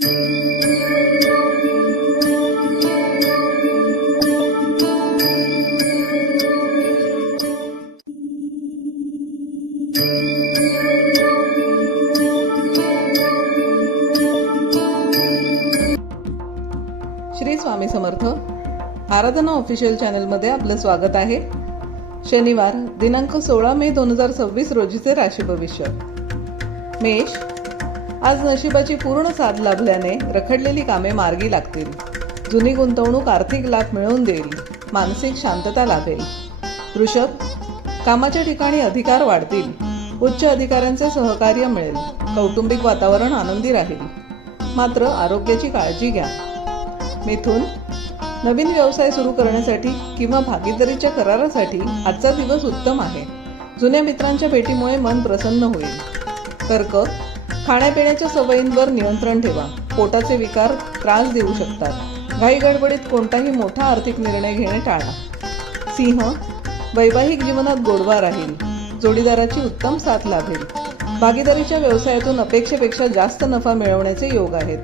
श्री स्वामी समर्थ आराधना official चॅनलमध्ये आपलं स्वागत आहे। शनिवार दिनांक 16 मे 2026 रोजीचे राशी भविष्य। मेष, आज नशिबाची पूर्ण साथ लाभल्याने रखडलेली कामे मार्गी लागतील। जुनी गुंतवणूक आर्थिक लाभ मिळवून देईल। मानसिक शांतता लाभेल। वृषभ, कामाच्या ठिकाणी अधिकार वाढतील। उच्च अधिकाऱ्यांचे सहकार्य मिळेल। कौटुंबिक वातावरण आनंदी राहील, मात्र आरोग्याची काळजी घ्या। मिथुन, नवीन व्यवसाय सुरू करण्यासाठी किंवा भागीदारीच्या करारासाठी आजचा दिवस उत्तम आहे। जुन्या मित्रांच्या भेटीमुळे मन प्रसन्न होईल। कर्क, खाण्यापिण्याच्या सवयींवर नियंत्रण ठेवा। पोटाचे विकार त्रास देऊ शकतात। घाई गडबडीत कोणताही मोठा आर्थिक निर्णय घेणे टाळा। सिंह, वैवाहिक जीवनात गोडवा राहील। जोडीदाराची उत्तम साथ लाभेल। भागीदारीच्या व्यवसायातून अपेक्षेपेक्षा जास्त नफा मिळवण्याचे योग आहेत।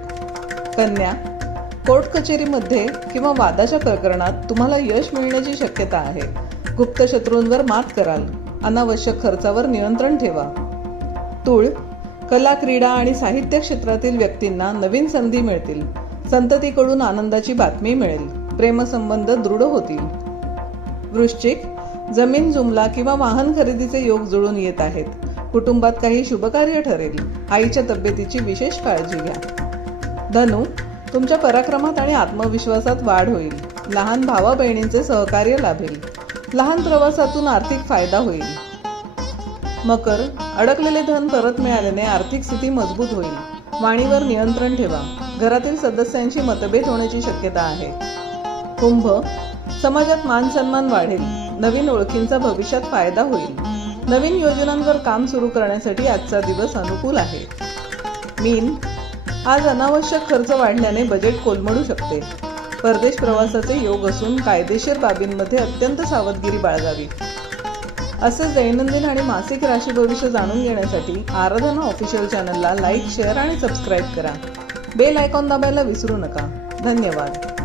कन्या, कोर्ट कचेरीमध्ये किंवा वादाच्या प्रकरणात तुम्हाला यश मिळण्याची शक्यता आहे। गुप्त शत्रूंवर मात कराल। अनावश्यक खर्चावर नियंत्रण ठेवा। तूळ, कला, क्रीडा आणि साहित्य क्षेत्रातील व्यक्तींना नवीन संधी मिळतील। संततीकडून आनंदाची बातमी मिळेल। प्रेमसंबंध दृढ होतील। वृश्चिक, जमीन जुमला किंवा वाहन खरेदीचे योग जुळून येत आहेत। कुटुंबात काही शुभकार्य ठरेल। आईच्या तब्येतीची विशेष काळजी घ्या। धनु, तुमच्या पराक्रमात आणि आत्मविश्वासात वाढ होईल। लहान भावा बहिणींचे सहकार्य लाभेल। लहान प्रवासातून आर्थिक फायदा होईल। मकर, अडकलेले धन परत मिळाल्याने आर्थिक स्थिती मजबूत होईल। वाणीवर नियंत्रण ठेवा। घरातील सदस्यांशी मतभेद होण्याची शक्यता आहे। कुंभ, समाजात मान सन्मान वाढेल। नवीन ओळखींचा भविष्यात फायदा होईल। नवीन योजनांवर काम सुरू करण्यासाठी आजचा दिवस अनुकूल आहे। मीन, आज अनावश्यक खर्च वाढल्याने बजेट कोलमडू शकते। परदेश प्रवासाचे योग असून कायदेशीर बाबींमध्ये अत्यंत सावधगिरी बाळगावी। असेच दैनंदिन आणि मासिक राशी भविष्य जाणून घेण्यासाठी आराधना ऑफिशियल चॅनलला लाईक, शेअर आणि सबस्क्राईब करा। बेल आयकॉन दाबायला विसरू नका। धन्यवाद।